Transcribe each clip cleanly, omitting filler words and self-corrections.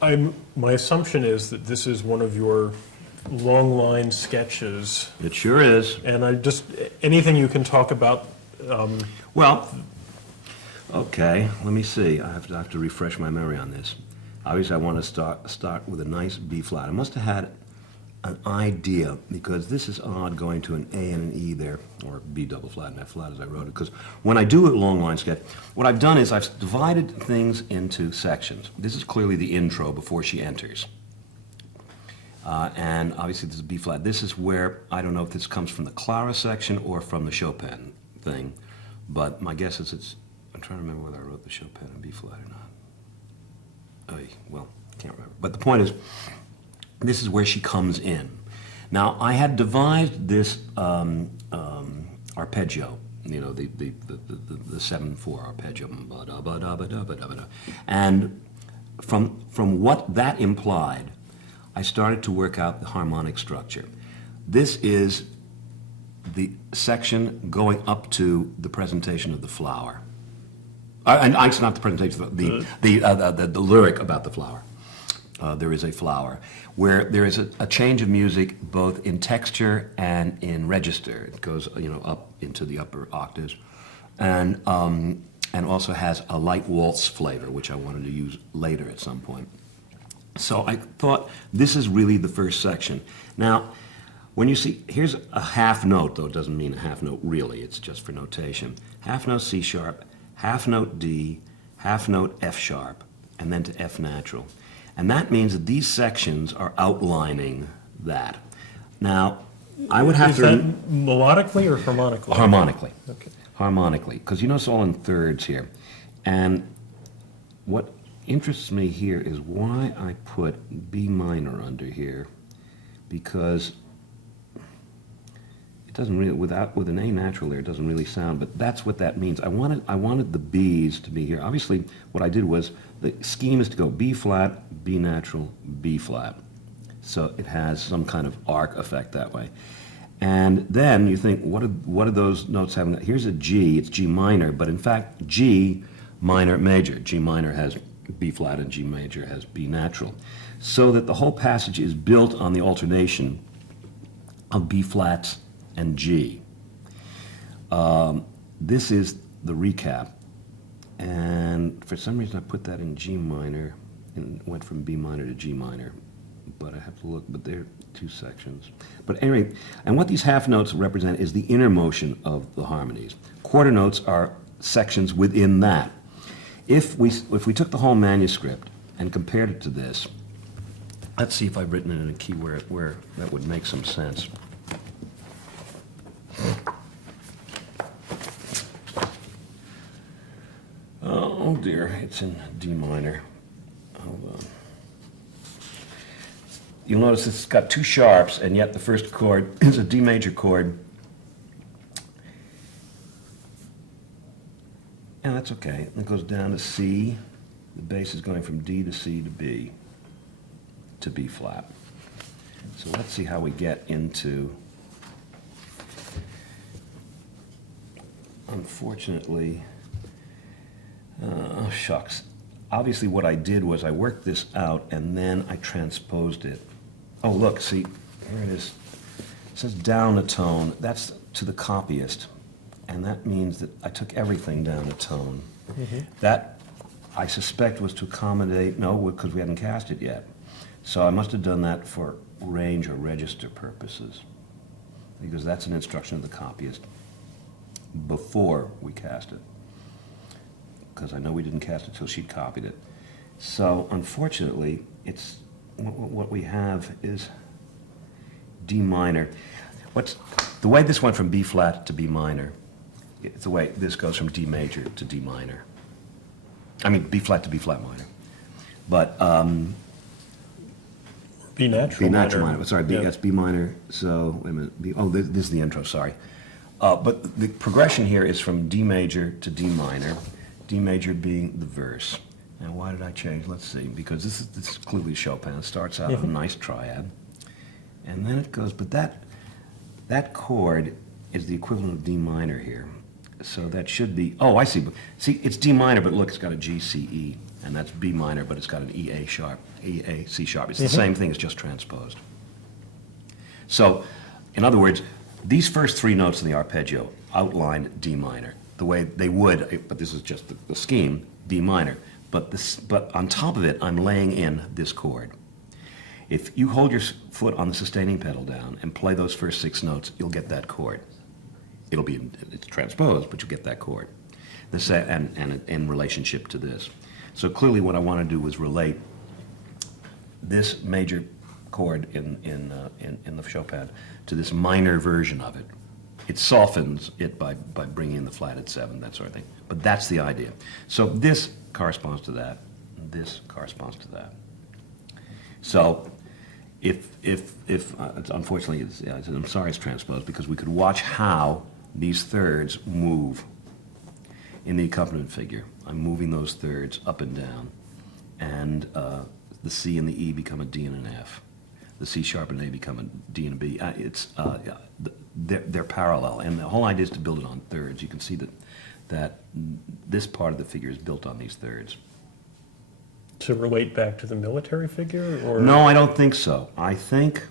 My assumption is that this is one of your long line sketches, It sure is. and anything you can talk about. Well, okay, let me see. I have to refresh my memory on this. Obviously, I want to start with a nice B flat. I must have had an idea, because this is odd going to an A and an E there, or B double flat and F flat as I wrote it, because when I do a long line sketch, what I've done is I've divided things into sections. This is clearly the intro before she enters. And obviously this is B flat. This is where, I don't know if this comes from the Clara section or from the Chopin thing, but my guess is I'm trying to remember whether I wrote the Chopin in B flat or not. Well, can't remember. But the point is, this is where she comes in. Now, I had devised this arpeggio, you know, the 7/4 arpeggio, and from what that implied, I started to work out the harmonic structure. This is the section going up to the presentation of the flower. And it's not the presentation, the lyric about the flower. There is a flower, where there is a change of music both in texture and in register. It goes, you know, up into the upper octaves, and also has a light waltz flavor, which I wanted to use later at some point. So I thought this is really the first section. Now, when you see, here's a half note, though it doesn't mean a half note really, it's just for notation. Half note C sharp, half note D, half note F sharp, and then to F natural. And that means that these sections are outlining that. Now, I would have Is to... that melodically or harmonically? Harmonically. Okay. Harmonically, because you know it's all in thirds here. And what interests me here is why I put B minor under here, because it doesn't really, with an A natural there, it doesn't really sound, but that's what that means. I wanted the B's to be here. Obviously, what I did was, the scheme is to go B flat, B natural, B flat. So it has some kind of arc effect that way. And then you think, what are those notes having? Here's a G, it's G minor, but in fact, G minor major. G minor has B flat and G major has B natural. So that the whole passage is built on the alternation of B flats and G. This is the recap. And for some reason I put that in G minor and went from B minor to G minor. But I have to look, but they're two sections. But anyway, and what these half notes represent is the inner motion of the harmonies. Quarter notes are sections within that. If we took the whole manuscript and compared it to this, let's see if I've written it in a key where that would make some sense. Oh dear, it's in D minor. Hold on. You'll notice it's got two sharps, and yet the first chord is a D major chord. And that's okay. It goes down to C. The bass is going from D to C to B flat. So let's see how we get into... Unfortunately, oh shucks. Obviously what I did was I worked this out and then I transposed it. Oh look, see, here it is. It says down a tone. That's to the copyist. And that means that I took everything down a tone. Mm-hmm. That, I suspect, was to accommodate, no, because we hadn't cast it yet. So I must have done that for range or register purposes, because that's an instruction of the copyist before we cast it, because I know we didn't cast it till she copied it. So unfortunately, it's what we have is D minor. The way this went from B flat to B minor, it's the way this goes from D major to D minor. I mean B flat to B flat minor. But B natural minor. Sorry, that's B minor. So wait a minute. This is the intro. Sorry. But the progression here is from D major to D minor. D major being the verse. Now, why did I change? Let's see. Because this is clearly Chopin. It starts out with a nice triad, and then it goes. But that chord is the equivalent of D minor here. So that should be. Oh, I see. See, it's D minor, but look, it's got a G, C, E, and that's B minor, but it's got an EA sharp, EA C sharp. It's the same thing, it's just transposed. So, in other words, these first three notes in the arpeggio outline D minor, the way they would, but this is just the scheme, D minor. But on top of it, I'm laying in this chord. If you hold your foot on the sustaining pedal down and play those first 6 notes, you'll get that chord. It's transposed, but you'll get that chord. And in relationship to this. So clearly what I want to do is relate this major chord in the Chopin to this minor version of it. It softens it by bringing in the flatted 7, that sort of thing. But that's the idea. So this corresponds to that, and this corresponds to that. So if unfortunately, I'm sorry it's transposed, because we could watch how these thirds move in the accompaniment figure. I'm moving those thirds up and down, and the C and the E become a D and an F. The C sharp and A become a D and a B. They're parallel, and the whole idea is to build it on thirds. You can see that this part of the figure is built on these thirds. To relate back to the military figure, or No, I don't think so. I think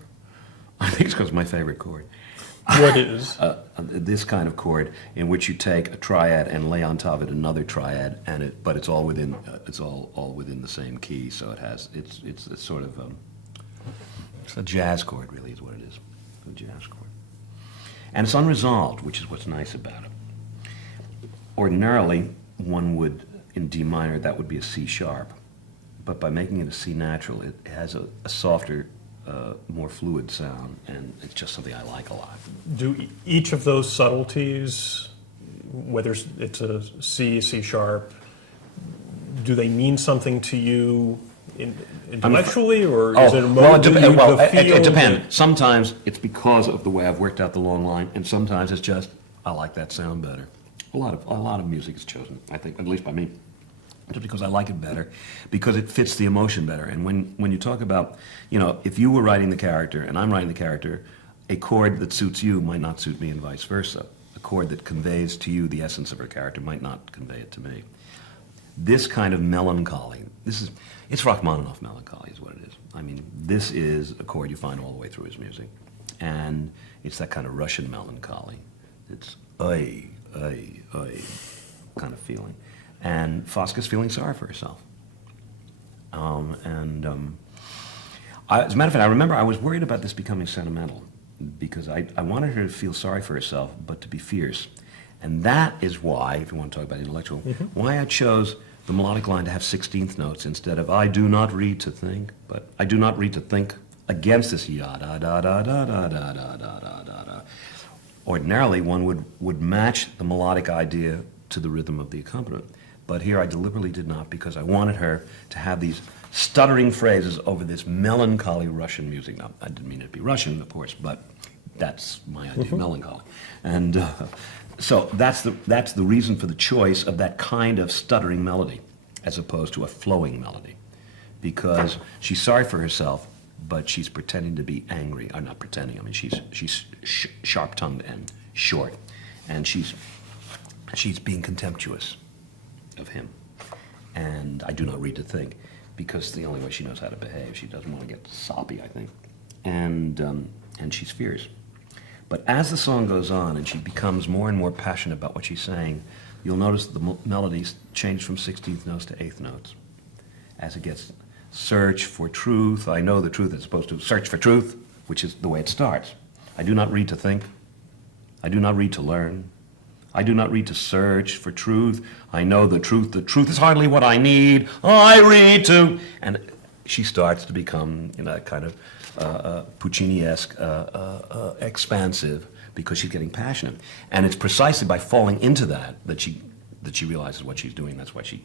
it's because my favorite chord. what is? This kind of chord in which you take a triad and lay on top of it another triad, but it's all within all within the same key. So it's sort of it's a jazz chord, really, is what it is. A jazz chord, and it's unresolved, which is what's nice about it. Ordinarily, one would, in D minor, that would be a C sharp, but by making it a C natural, it has a softer, more fluid sound, and it's just something I like a lot. Do each of those subtleties, whether it's a C, C sharp, do they mean something to you intellectually, or is it a Well, it it depends. Sometimes it's because of the way I've worked out the long line, and sometimes it's just I like that sound better. A lot of music is chosen, I think, at least by me, just because I like it better, because it fits the emotion better. And when you talk about, if you were writing the character and I'm writing the character, a chord that suits you might not suit me, and vice versa. A chord that conveys to you the essence of a character might not convey it to me. This kind of melancholy, it's Rachmaninoff melancholy is what it is. I mean, this is a chord you find all the way through his music. And it's that kind of Russian melancholy. It's kind of feeling. And Fosca's feeling sorry for herself. As a matter of fact, I remember I was worried about this becoming sentimental, because I wanted her to feel sorry for herself, but to be fierce. And that is why, if you want to talk about intellectual, why I chose the melodic line to have 16th notes instead of I do not read to think, but I do not read to think against this ya-da-da-da-da-da-da-da-da-da-da. Ordinarily, one would match the melodic idea to the rhythm of the accompaniment. But here I deliberately did not, because I wanted her to have these stuttering phrases over this melancholy Russian music. Now, I didn't mean it to be Russian, of course, but that's my idea of melancholy. And so that's the reason for the choice of that kind of stuttering melody, as opposed to a flowing melody. Because she's sorry for herself, but she's pretending to be angry. Or not pretending, I mean, she's sharp-tongued and short. And she's being contemptuous of him. And I do not read to think, because the only way she knows how to behave, she doesn't want to get soppy, I think. And she's fierce. But as the song goes on and she becomes more and more passionate about what she's saying, you'll notice that the melodies change from 16th notes to 8th notes. As it gets, search for truth, I know the truth, as opposed to search for truth, which is the way it starts. I do not read to think. I do not read to learn. I do not read to search for truth. I know the truth. The truth is hardly what I need. I read to... And she starts to become, kind of Puccini-esque, expansive, because she's getting passionate. And it's precisely by falling into that she realizes what she's doing. That's why she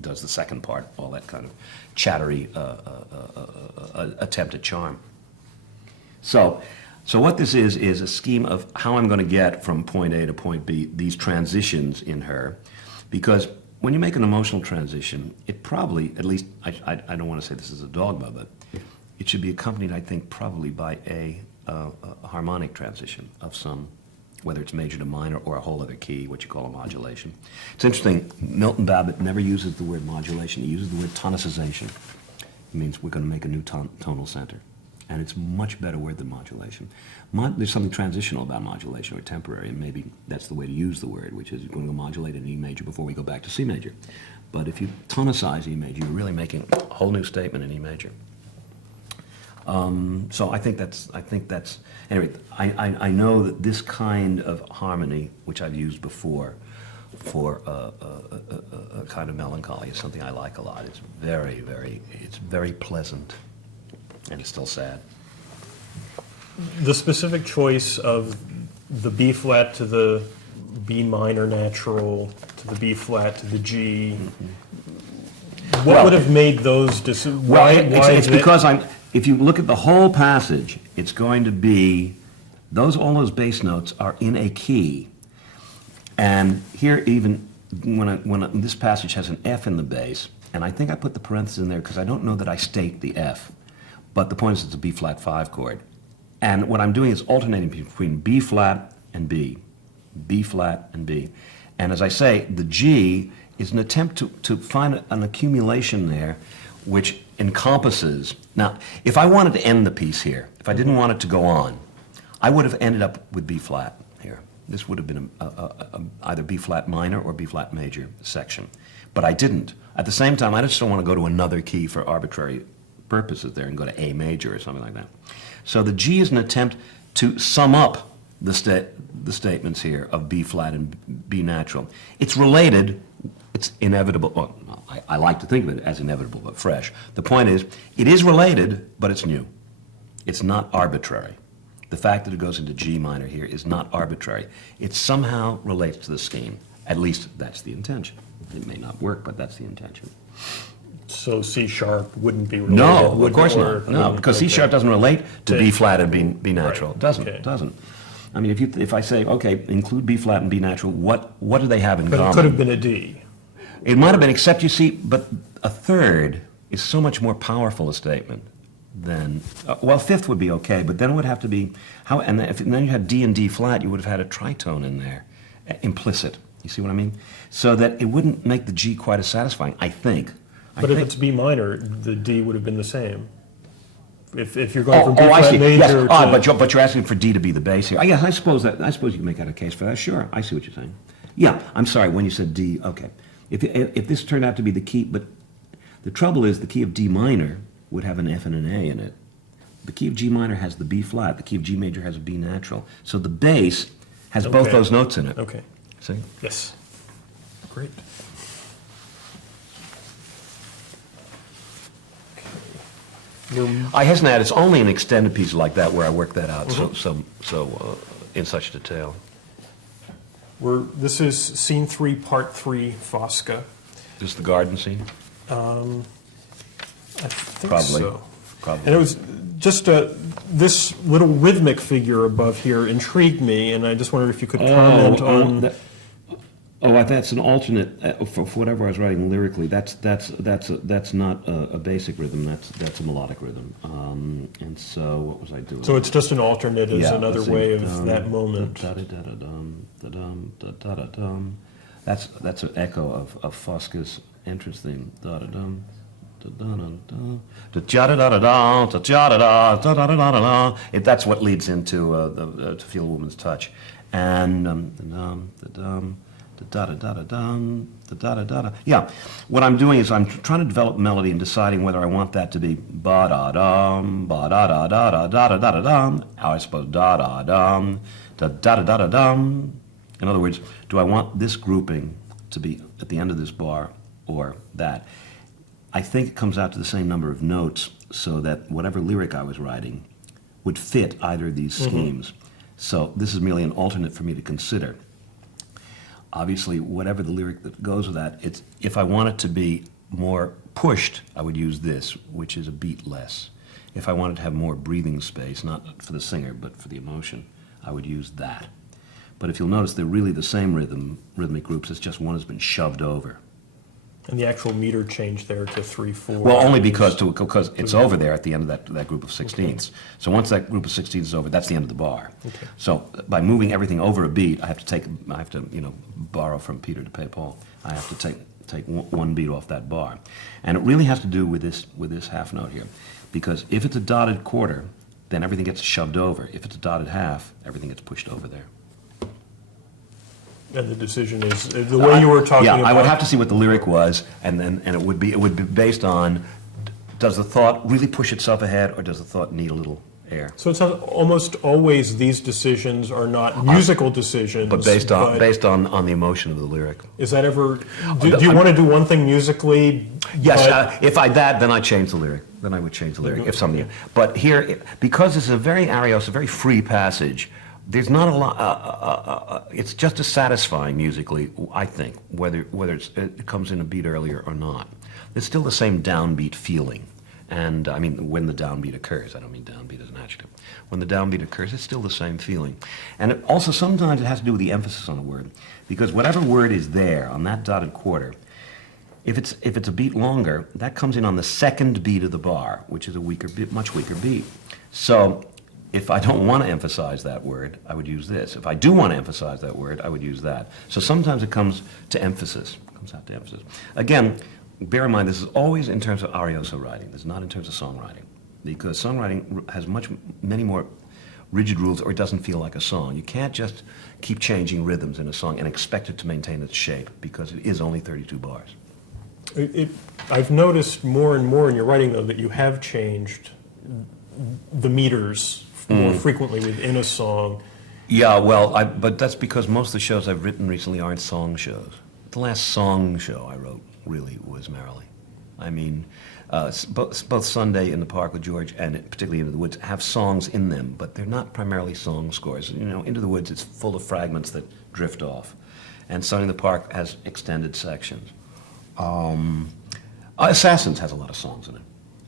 does the second part, all that kind of chattery attempt at charm. So what this is a scheme of how I'm going to get from point A to point B, these transitions in her, because when you make an emotional transition, it probably, at least, I don't want to say this is a dogma, but it should be accompanied, I think, probably by a harmonic transition of some whether it's major to minor or a whole other key, what you call a modulation. It's interesting, Milton Babbitt never uses the word modulation, he uses the word tonicization. It means we're going to make a new tonal center. And it's a much better word than modulation. There's something transitional about modulation, or temporary, and maybe that's the way to use the word, which is you're going to modulate in E major before we go back to C major. But if you tonicize E major, you're really making a whole new statement in E major. So I think that's, anyway, I know that this kind of harmony, which I've used before for a kind of melancholy, is something I like a lot. It's very pleasant, and it's still sad. The specific choice of the B flat to the B minor natural to the B flat to the G, what would have made those decisions? It's because if you look at the whole passage, it's going to be, all those bass notes are in a key. And here even, when this passage has an F in the bass, and I think I put the parenthesis in there because I don't know that I state the F, but the point is it's a B flat 5 chord. And what I'm doing is alternating between B flat and B, B flat and B. And as I say, the G is an attempt to find an accumulation there which encompasses. Now, if I wanted to end the piece here, if I didn't want it to go on, I would have ended up with B flat here. This would have been either B flat minor or B flat major section. But I didn't. At the same time, I just don't want to go to another key for arbitrary purposes there and go to A major or something like that. So the G is an attempt to sum up the statements here of B flat and B natural. It's related, it's inevitable. Well, I like to think of it as inevitable but fresh. The point is, it is related, but it's new. It's not arbitrary. The fact that it goes into G minor here is not arbitrary. It somehow relates to the scheme. At least that's the intention. It may not work, but that's the intention. So C sharp wouldn't be related? No, of course not. No, because C sharp doesn't relate to B flat and B natural. Right. It doesn't. Okay. It doesn't. I mean, if I say, okay, include B flat and B natural, what do they have in But common? it could have been a D. It might have been, except you see, but a third is so much more powerful a statement than, well, fifth would be okay, but then it would have to be, and then you had D and D flat, you would have had a tritone in there, implicit. You see what I mean? So that it wouldn't make the G quite as satisfying, I think. But if it's B minor, the D would have been the same. If you're going from B I flat see. major Yes. to... But you're asking for D to be the bass here. I suppose you can make out a case for that. Sure, I see what you're saying. Yeah, I'm sorry, when you said D, okay. If this turned out to be the key, but the trouble is the key of D minor would have an F and an A in it. The key of G minor has the B flat. The key of G major has a B natural. So the bass has both those notes in it. Okay. See? Yes. Great. I hasten to add, it's only in extended pieces like that where I work that out so in such detail. This is scene 3, part 3, Fosca. This is the garden scene? I think Probably. so. Probably. And it was just this little rhythmic figure above here intrigued me, and I just wondered if you could comment on... That's an alternate for whatever I was writing lyrically. That's not a basic rhythm. That's a melodic rhythm. And so what was I doing? So it's just an alternate as another way of that moment. That's an echo of Fosca's entrance theme. That's what leads into To Feel a Woman's Touch. And yeah, what I'm doing is I'm trying to develop melody and deciding whether I want that to be ba-da-dum, ba-da-da-da-da-da-da-da-da-dum, how I suppose da-da-dum, da-da-da-da-dum. In other words, do I want this grouping to be at the end of this bar or that? I think it comes out to the same number of notes so that whatever lyric I was writing would fit either of these schemes. So this is merely an alternate for me to consider. Obviously, whatever the lyric that goes with that, if I want it to be more pushed, I would use this, which is a beat less. If I wanted to have more breathing space, not for the singer, but for the emotion, I would use that. But if you'll notice, they're really the same rhythmic groups, it's just one has been shoved over. And the actual meter change there to 3/4. Well, only because it's over there at the end of that group of sixteenths. So once that group of sixteenths is over, that's the end of the bar. Okay. So by moving everything over a beat, I have to borrow from Peter to pay Paul. I have to take one beat off that bar, and it really has to do with this half note here, because if it's a dotted quarter, then everything gets shoved over. If it's a dotted half, everything gets pushed over there. And the decision is, the way you were talking yeah, about... I would have to see what the lyric was, and it would be based on, does the thought really push itself ahead, or does the thought need a little air? So it's not, almost always these decisions are not musical decisions. But based on the emotion of the lyric. Is that ever... Do you want to do one thing musically? Yes, but- if then I change the lyric. Then I would change the lyric, if something. But here, because it's a very ariose, a very free passage, there's not a lot. It's just as satisfying musically, I think, whether it comes in a beat earlier or not. There's still the same downbeat feeling, and I mean when the downbeat occurs. I don't mean downbeat as an adjective. When the downbeat occurs, it's still the same feeling, and also sometimes it has to do with the emphasis on a word, because whatever word is there on that dotted quarter, if it's a beat longer, that comes in on the second beat of the bar, which is a much weaker beat. So if I don't want to emphasize that word, I would use this. If I do want to emphasize that word, I would use that. So sometimes it comes to emphasis. It comes out to emphasis. Again, bear in mind, this is always in terms of arioso writing. This is not in terms of songwriting. Because songwriting has many more rigid rules, or it doesn't feel like a song. You can't just keep changing rhythms in a song and expect it to maintain its shape, because it is only 32 bars. I've noticed more and more in your writing, though, that you have changed the meters more frequently within a song. Yeah, well, but that's because most of the shows I've written recently aren't song shows. The last song show I wrote really was Merrily. I mean, both Sunday in the Park with George and particularly Into the Woods have songs in them, but they're not primarily song scores. You know, Into the Woods is full of fragments that drift off, and Sunday in the Park has extended sections. Assassins has a lot of songs in it.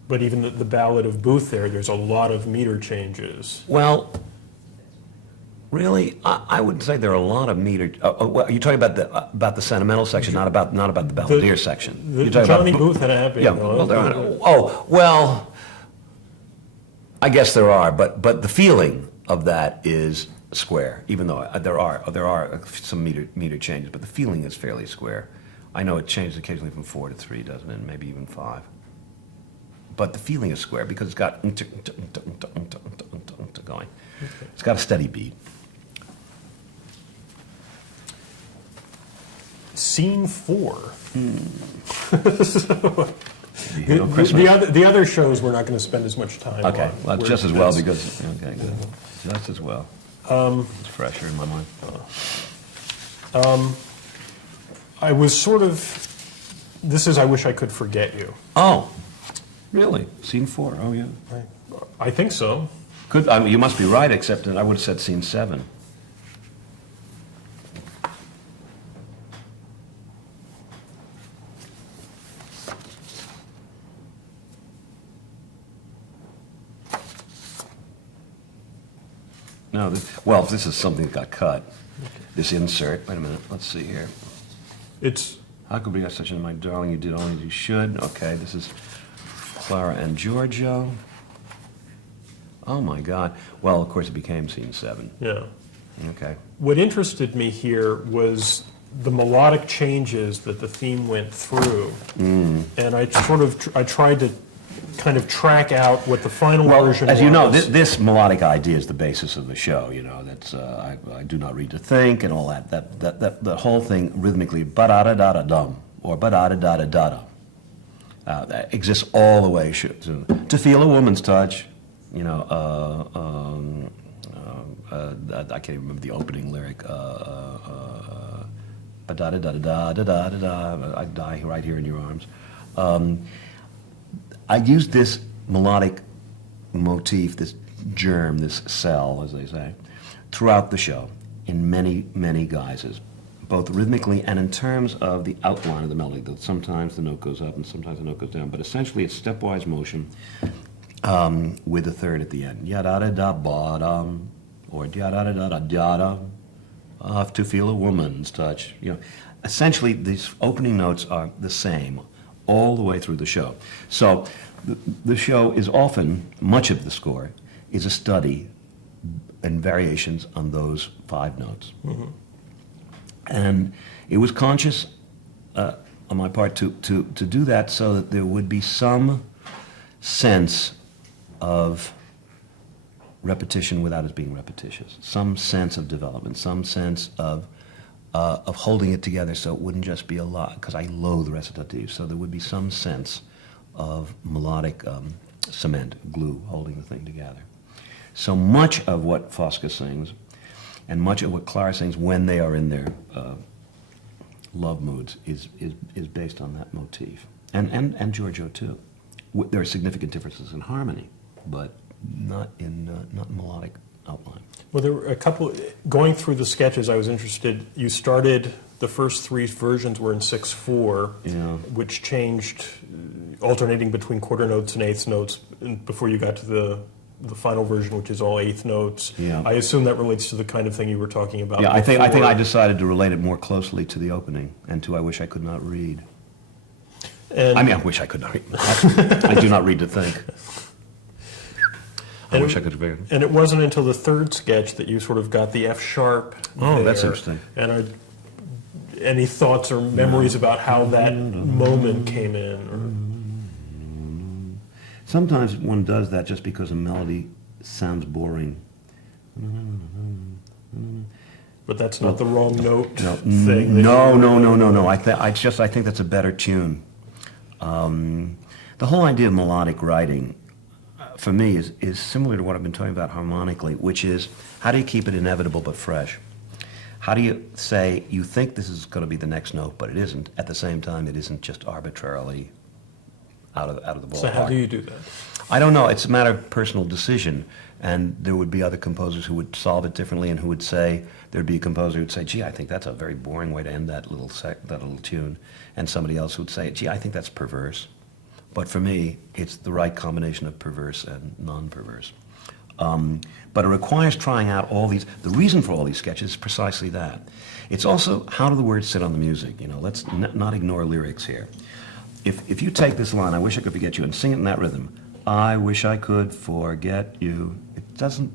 But even the Ballad of Booth there's a lot of meter changes. Well, really, I would say there are a lot of meter. Well, you're talking about the sentimental section, not about the balladeer section. You're talking Johnny about Booth had a happy. Yeah. Well, there are. Well, I guess there are, but the feeling of that is square. Even though there are some meter changes, but the feeling is fairly square. I know it changes occasionally from 4 to 3, doesn't it? And maybe even 5. But the feeling is square because it's got going. It's got a steady beat. Scene 4. The The other shows we're not going to spend as much time on. Okay, well, just as well because okay, good. Just as well. It's fresher in my mind. I was sort of. This is I Wish I Could Forget You. Oh, really? Scene 4? Oh, yeah. I think so. Good. I mean, you must be right, except that I would have said scene 7. No, well, if this is something that got cut, this insert. Wait a minute. Let's see here. It's. How could we have such a my darling? You did only as you should. Okay, this is Clara and Giorgio. Oh my God. Well, of course, it became scene 7. Yeah. Okay. What interested me here was the melodic changes that the theme went through, and I tried to kind of track out what the final version was. As you know, this melodic idea is the basis of the show. You know, that's I do not read to think and all that. That whole thing rhythmically, ba-da-da-da-da-dum, or ba-da-da-da-da-da, that exists all the way. To feel a woman's touch, you know, I can't even remember the opening lyric. Ba-da-da-da-da-da-da-da-da, I die right here in your arms. I used this melodic motif, this germ, this cell, as they say, throughout the show in many, many guises, both rhythmically and in terms of the outline of the melody. That sometimes the note goes up and sometimes the note goes down, but essentially it's stepwise motion with a third at the end. Ya-da-da-da-ba-dum, or ya-da-da-da-da-da-da, to feel a woman's touch. You know, essentially these opening notes are the same all the way through the show. So the show is often, much of the score, is a study and variations on those 5 notes. Mm-hmm. And it was conscious on my part to do that so that there would be some sense of repetition without it being repetitious, some sense of development, some sense of holding it together so it wouldn't just be a lot, because I loathe recitatives, so there would be some sense of melodic cement, glue, holding the thing together. So much of what Fosca sings and much of what Clara sings when they are in their love moods is based on that motif. And Giorgio too. There are significant differences in harmony, but not in melodic outline. Well, there were a couple, going through the sketches, I was interested, you started, the first 3 versions were in 6/4, Yeah. which changed, alternating between quarter notes and eighth notes before you got to the final version, which is all eighth notes. Yeah. I assume that relates to the kind of thing you were talking about. Yeah, I think I before. decided to relate it more closely to the opening and to I Wish I Could Not Read. And, I mean, I wish I could not read. I do not read to think. I wish I could read. And it wasn't until the 3rd sketch that you sort of got the F sharp. Oh, that's there. interesting. And any thoughts or memories about how that moment came in? Sometimes one does that just because a melody sounds boring. But that's not the wrong note No, thing. no. I think that's a better tune. The whole idea of melodic writing, for me, is similar to what I've been talking about harmonically, which is how do you keep it inevitable but fresh? How do you say you think this is going to be the next note, but it isn't? At the same time, it isn't just arbitrarily out of the ballpark. So how do you do that? I don't know. It's a matter of personal decision, and there would be other composers who would solve it differently, and who would say there'd be a composer who'd say, "Gee, I think that's a very boring way to end that little tune," and somebody else would say, "Gee, I think that's perverse." But for me, it's the right combination of perverse and non-perverse. But it requires trying out all these. The reason for all these sketches is precisely that. It's also how do the words sit on the music. You know, let's not ignore lyrics here. If you take this line, "I wish I could forget you," and sing it in that rhythm, "I wish I could forget you," it doesn't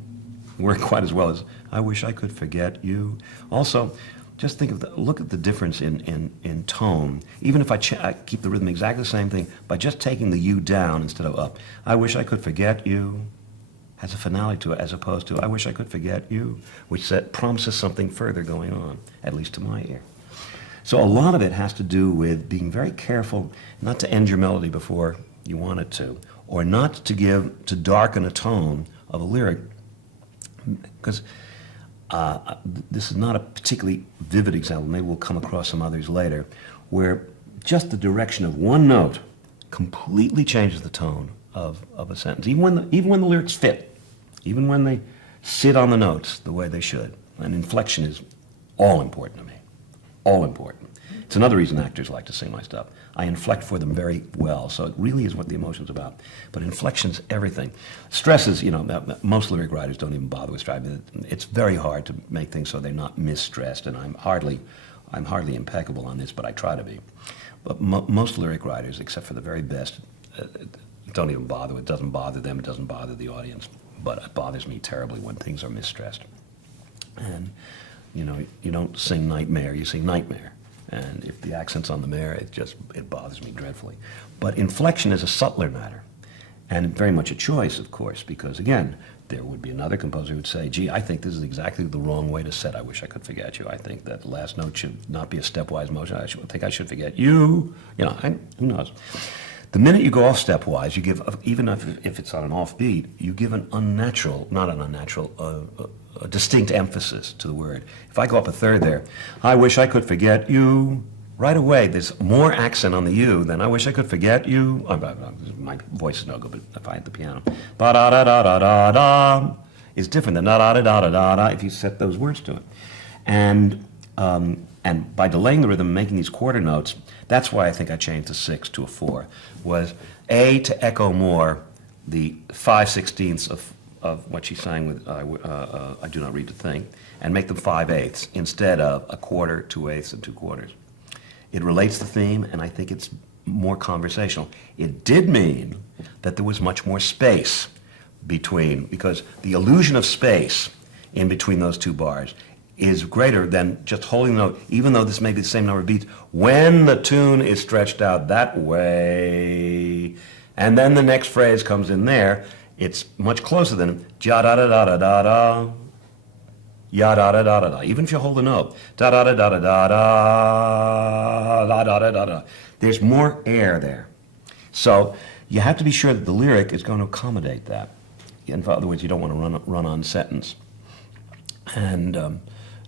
work quite as well as "I wish I could forget you." Also, just look at the difference in tone. Even if I keep the rhythm exactly the same thing, by just taking the "you" down instead of up. "I wish I could forget you" has a finale to it, as opposed to "I wish I could forget you," which promises something further going on, at least to my ear. So a lot of it has to do with being very careful not to end your melody before you want it to, or not to darken a tone of a lyric, because this is not a particularly vivid example. Maybe we'll come across some others later, where just the direction of one note completely changes the tone of a sentence, even when the lyrics fit, even when they sit on the notes the way they should. And inflection is all important to me, all important. It's another reason actors like to sing my stuff. I inflect for them very well, so it really is what the emotion's about. But inflection's everything. Stresses, most lyric writers don't even bother with stress. It's very hard to make things so they're not misstressed, and I'm hardly impeccable on this, but I try to be. But most lyric writers, except for the very best, don't even bother. It doesn't bother them. It doesn't bother the audience. But it bothers me terribly when things are misstressed. And, you don't sing nightmare, you sing nightmare. And if the accent's on the mare, it bothers me dreadfully. But inflection is a subtler matter, and very much a choice, of course, because, again, there would be another composer who would say, "Gee, I think this is exactly the wrong way to set 'I Wish I Could Forget You.' I think that the last note should not be a stepwise motion. I think I should forget you." Who knows? The minute you go off stepwise, you give, even if it's on an offbeat, you give a distinct emphasis to the word. If I go up a third there, "I wish I could forget you," right away there's more accent on the "you" than "I wish I could forget you." My voice is no good, but if I had the piano, ba-da-da-da-da-da-da is different than da-da-da-da-da-da if you set those words to it. And by delaying the rhythm, making these quarter notes, that's why I think I changed the 6 to a 4, was to echo more the 5/16 of what she sang with "I Do Not Read to Think," and make them 5/8 instead of a quarter, 2/8, and 2/4. It relates the theme, and I think it's more conversational. It did mean that there was much more space between, because the illusion of space in between those two bars is greater than just holding the note, even though this may be the same number of beats, when the tune is stretched out that way, and then the next phrase comes in there, it's much closer than ja-da-da-da-da-da-da, ya-da-da-da-da-da. Even if you hold the note, da-da-da-da-da-da-da, da-da-da-da-da. There's more air there. So you have to be sure that the lyric is going to accommodate that. In other words, you don't want to run on sentence. And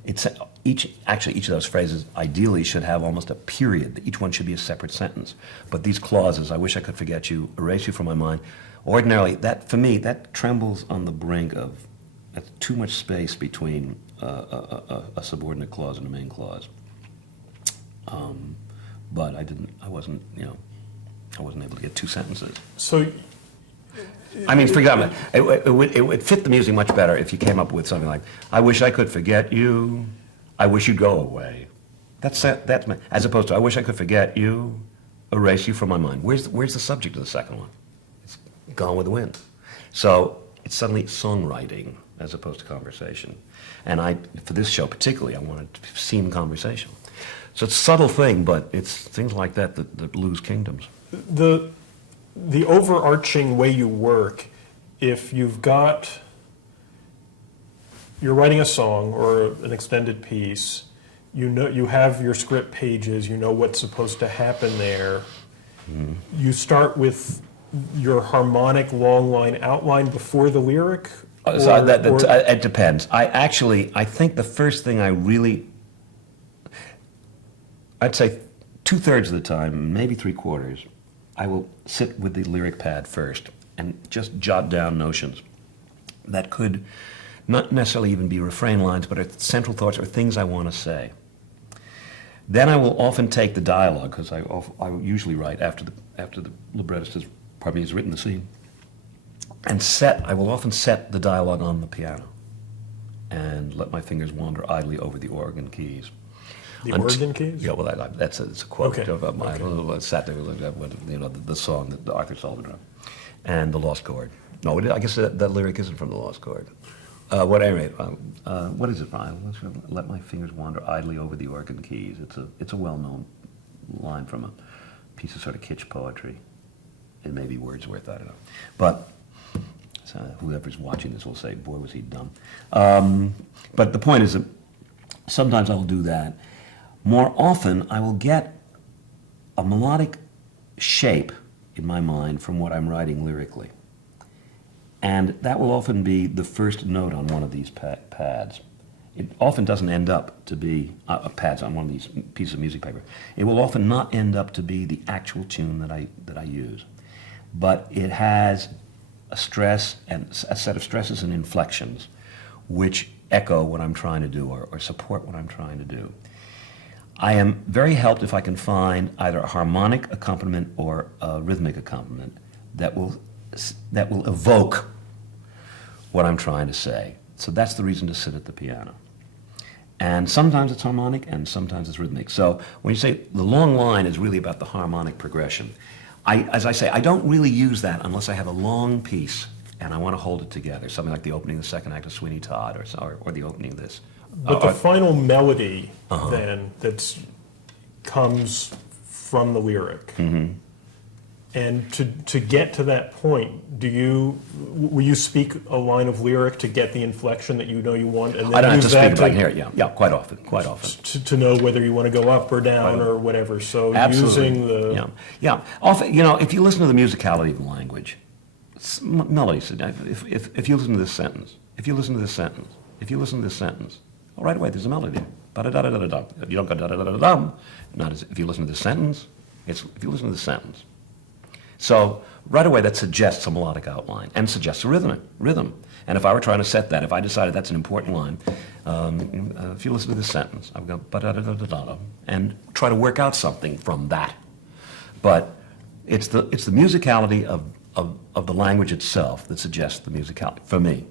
each of those phrases ideally should have almost a period. Each one should be a separate sentence. But these clauses, I wish I could forget you, erase you from my mind, ordinarily, that for me, that trembles on the brink of too much space between a subordinate clause and a main clause. But I wasn't able to get two sentences. So, I mean, forget it. It would fit the music much better if you came up with something like, I wish I could forget you, I wish you'd go away. That's as opposed to, I wish I could forget you, erase you from my mind. Where's the subject of the second one? It's gone with the wind. So it's suddenly songwriting as opposed to conversation. And for this show particularly, I wanted to seem conversational. So it's a subtle thing, but it's things like that lose kingdoms. The overarching way you work, if you're writing a song or an extended piece, you have your script pages, you know what's supposed to happen there. Mm-hmm. You start with your harmonic long line outline before the lyric? It depends. I think the first thing I'd say 2/3 of the time, maybe 3/4, I will sit with the lyric pad first and just jot down notions that could not necessarily even be refrain lines, but are central thoughts or things I want to say. Then I will often take the dialogue, because I usually write after the librettist has written the scene, and I will often set the dialogue on the piano and let my fingers wander idly over the organ keys. The organ keys? Yeah, well, it's a quote Okay. about my sat there, the song that Arthur Sullivan wrote, and the Lost Chord. No, I guess that lyric isn't from the Lost Chord. What is it, Brian? Let my fingers wander idly over the organ keys. It's a well-known line from a piece of sort of kitsch poetry. It may be Wordsworth, I don't know. But whoever's watching this will say, boy, was he dumb. But the point is that sometimes I'll do that. More often, I will get a melodic shape in my mind from what I'm writing lyrically. And that will often be the first note on one of these pads. It often doesn't end up to be pads on one of these pieces of music paper. It will often not end up to be the actual tune that I use. But it has a stress and a set of stresses and inflections which echo what I'm trying to do or support what I'm trying to do. I am very helped if I can find either a harmonic accompaniment or a rhythmic accompaniment that will evoke what I'm trying to say. So that's the reason to sit at the piano. And sometimes it's harmonic and sometimes it's rhythmic. So when you say the long line is really about the harmonic progression, as I say, I don't really use that unless I have a long piece and I want to hold it together, something like the opening of the second act of Sweeney Todd or the opening of this. But the final melody, then, that comes from the lyric. Mm-hmm. And to get to that point, will you speak a line of lyric to get the inflection that you know you want? And then I don't have to use speak, that but I can hear it, yeah, quite often. To know whether you want to go up or down or whatever. So Absolutely. using the... Yeah. Often, if you listen to the musicality of the language, melodies, if you listen to this sentence, if you listen to this sentence, if you listen to this sentence, well, right away there's a melody. Ba-da-da-da-da-da. You don't go da-da-da-da-da. Not as if you listen to this sentence, it's if you listen to this sentence. So right away that suggests a melodic outline and suggests a rhythm. And if I were trying to set that, if I decided that's an important line, if you listen to this sentence, I would go ba-da-da-da-da-da and try to work out something from that. But it's the musicality of the language itself that suggests the musicality for me.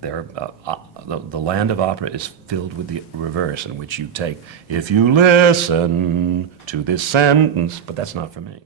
the land of opera is filled with the reverse, in which you take, if you listen to this sentence, but that's not for me.